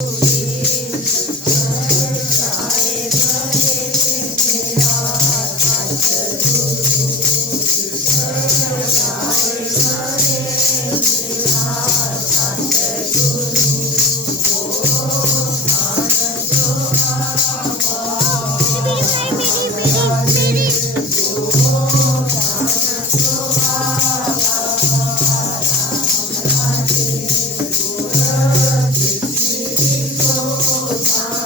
Ooh. the time.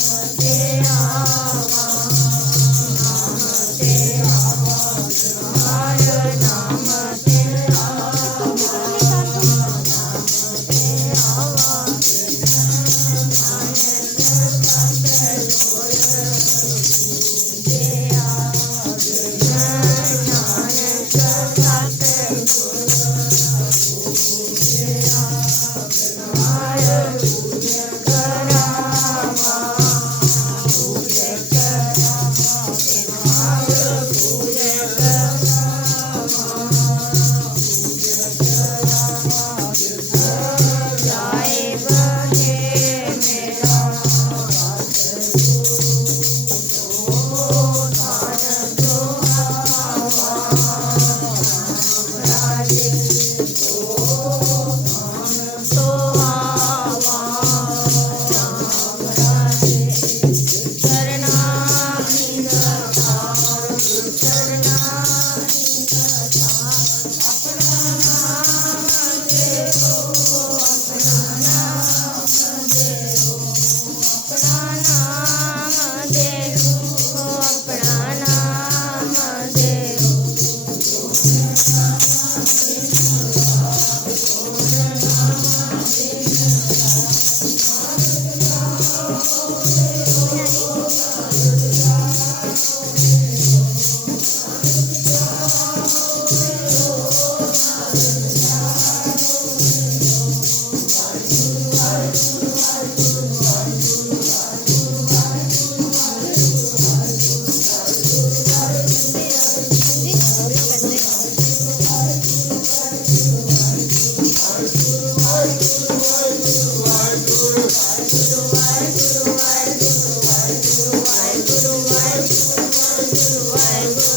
Christ. I will.